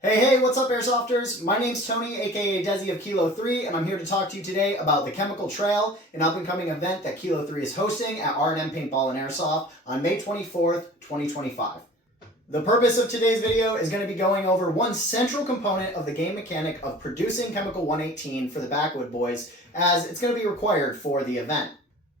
Hey, what's up, airsofters? My name's Tony, aka Desi of Kilo 3, and I'm here to talk to you today about the Chemical Trail, an up-and-coming event that Kilo 3 is hosting at R&M Paintball and Airsoft on May 24th, 2025. The purpose of today's video is going to be going over one central component of the game mechanic of producing Chemical 118 for the Backwood Boys, as it's going to be required for the event.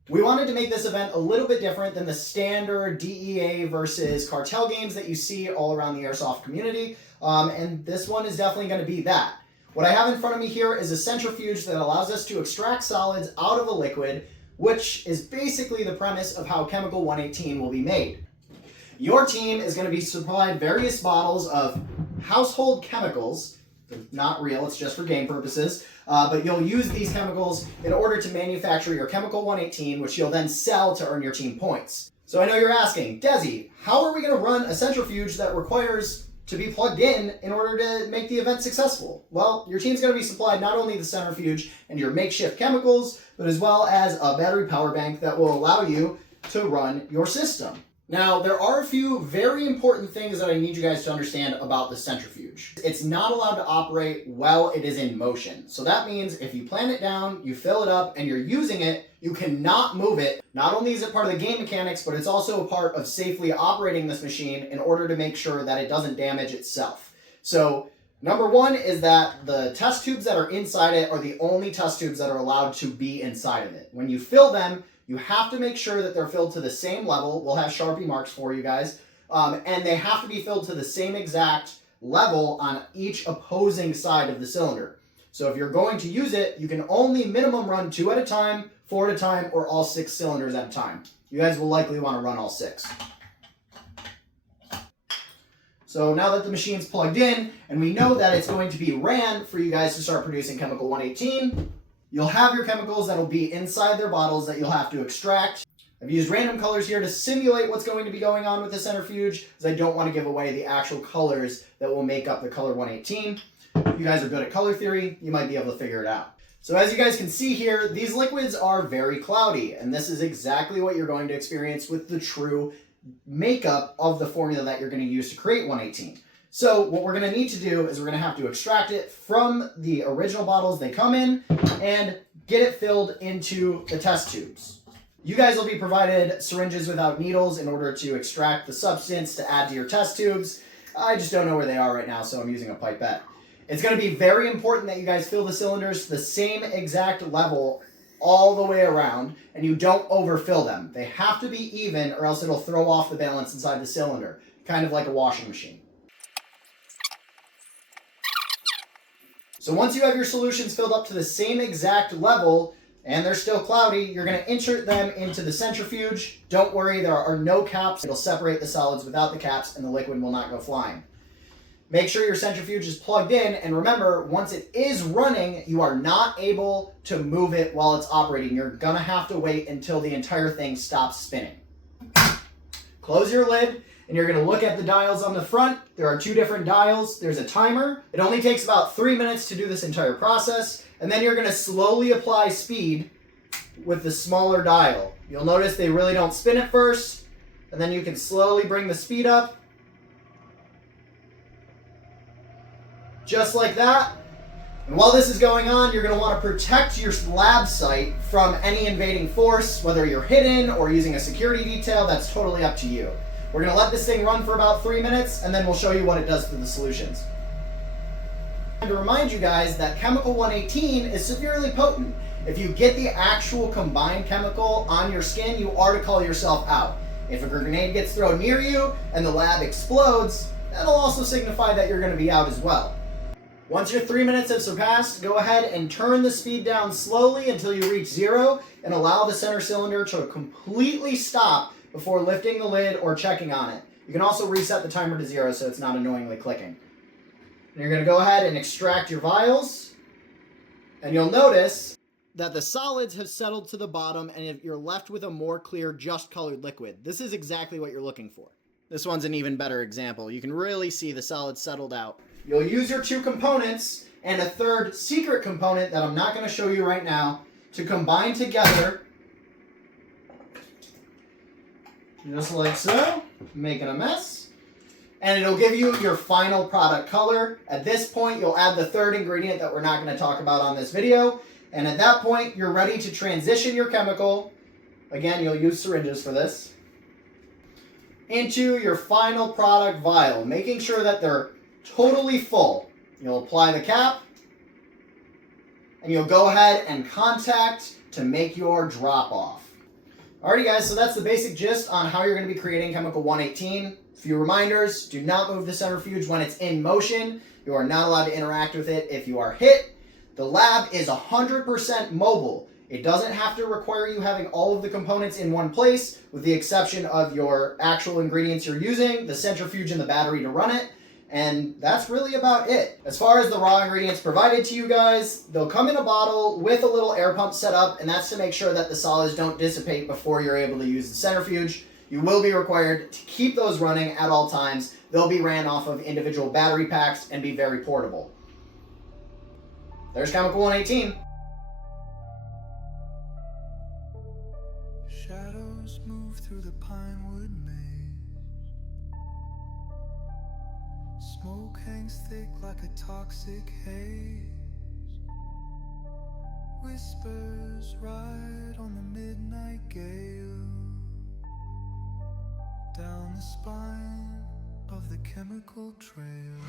We wanted to make this event a little bit different than the standard DEA versus cartel games that you see all around the airsoft community, and this one is definitely going to be that. What I have in front of me here is a centrifuge that allows us to extract solids out of a liquid, which is basically the premise of how Chemical 118 will be made. Your team is going to be supplied various bottles of household chemicals. They're not real, it's just for game purposes, but you'll use these chemicals in order to manufacture your Chemical 118, which you'll then sell to earn your team points. So I know you're asking, Desi, how are we going to run a centrifuge that requires to be plugged in order to make the event successful? Well, your team's going to be supplied not only the centrifuge and your makeshift chemicals, but as well as a battery power bank that will allow you to run your system. Now, there are a few very important things that I need you guys to understand about the centrifuge. It's not allowed to operate while it is in motion. So that means if you plant it down, you fill it up, and you're using it, you cannot move it. Not only is it part of the game mechanics, but it's also a part of safely operating this machine in order to make sure that it doesn't damage itself. So number one is that the test tubes that are inside it are the only test tubes that are allowed to be inside of it. When you fill them, you have to make sure that they're filled to the same level. We'll have Sharpie marks for you guys. And they have to be filled to the same exact level on each opposing side of the cylinder. So if you're going to use it, you can only minimum run 2 at a time, 4 at a time, or all 6 cylinders at a time. You guys will likely want to run all 6. So now that the machine's plugged in, and we know that it's going to be ran for you guys to start producing Chemical 118, you'll have your chemicals that'll be inside their bottles that you'll have to extract. I've used random colors here to simulate what's going to be going on with the centrifuge, because I don't want to give away the actual colors that will make up the color 118. If you guys are good at color theory, you might be able to figure it out. So as you guys can see here, these liquids are very cloudy, and this is exactly what you're going to experience with the true makeup of the formula that you're going to use to create 118. So what we're going to need to do is we're going to have to extract it from the original bottles they come in and get it filled into the test tubes. You guys will be provided syringes without needles in order to extract the substance to add to your test tubes. I just don't know where they are right now, so I'm using a pipette. It's going to be very important that you guys fill the cylinders to the same exact level all the way around, and you don't overfill them. They have to be even, or else it'll throw off the balance inside the cylinder, kind of like a washing machine. So once you have your solutions filled up to the same exact level, and they're still cloudy, you're going to insert them into the centrifuge. Don't worry, there are no caps. It'll separate the solids without the caps, and the liquid will not go flying. Make sure your centrifuge is plugged in, and remember, once it is running, you are not able to move it while it's operating. You're going to have to wait until the entire thing stops spinning. Close your lid, and you're going to look at the dials on the front. There are 2 different dials. There's a timer. It only takes about 3 minutes to do this entire process, and then you're going to slowly apply speed with the smaller dial. You'll notice they really don't spin at first, and then you can slowly bring the speed up. Just like that. And while this is going on, you're going to want to protect your lab site from any invading force, whether you're hidden or using a security detail. That's totally up to you. We're going to let this thing run for about 3 minutes, and then we'll show you what it does to the solutions. And to remind you guys that Chemical 118 is severely potent. If you get the actual combined chemical on your skin, you are to call yourself out. If a grenade gets thrown near you and the lab explodes, that'll also signify that you're going to be out as well. Once your 3 minutes have surpassed, go ahead and turn the speed down slowly until you reach 0 and allow the center cylinder to completely stop before lifting the lid or checking on it. You can also reset the timer to 0 so it's not annoyingly clicking. And you're going to go ahead and extract your vials, and you'll notice that the solids have settled to the bottom and you're left with a more clear, just colored liquid. This is exactly what you're looking for. This one's an even better example. You can really see the solids settled out. You'll use your 2 components and a third secret component that I'm not going to show you right now to combine together, just like so, making a mess. and it'll give you your final product color. At this point, you'll add the third ingredient that we're not going to talk about on this video, and at that point, you're ready to transition your chemical. Again, you'll use syringes for this, into your final product vial, making sure that they're totally full. You'll apply the cap, and you'll go ahead and contact to make your drop off. Alrighty guys, so that's the basic gist on how you're going to be creating chemical 118. A few reminders: do not move the centrifuge when it's in motion. You are not allowed to interact with it if you are hit. The lab is 100% mobile. It doesn't have to require you having all of the components in one place, with the exception of your actual ingredients you're using, the centrifuge and the battery to run it. And that's really about it. As far as the raw ingredients provided to you guys, they'll come in a bottle with a little air pump set up, and that's to make sure that the solids don't dissipate before you're able to use the centrifuge. You will be required to keep those running at all times. They'll be ran off of individual battery packs and be very portable. There's chemical 118. Shadows move through the pinewood maze. Smoke hangs thick like a toxic haze. Whispers ride on the midnight gale, down the spine of the chemical trail.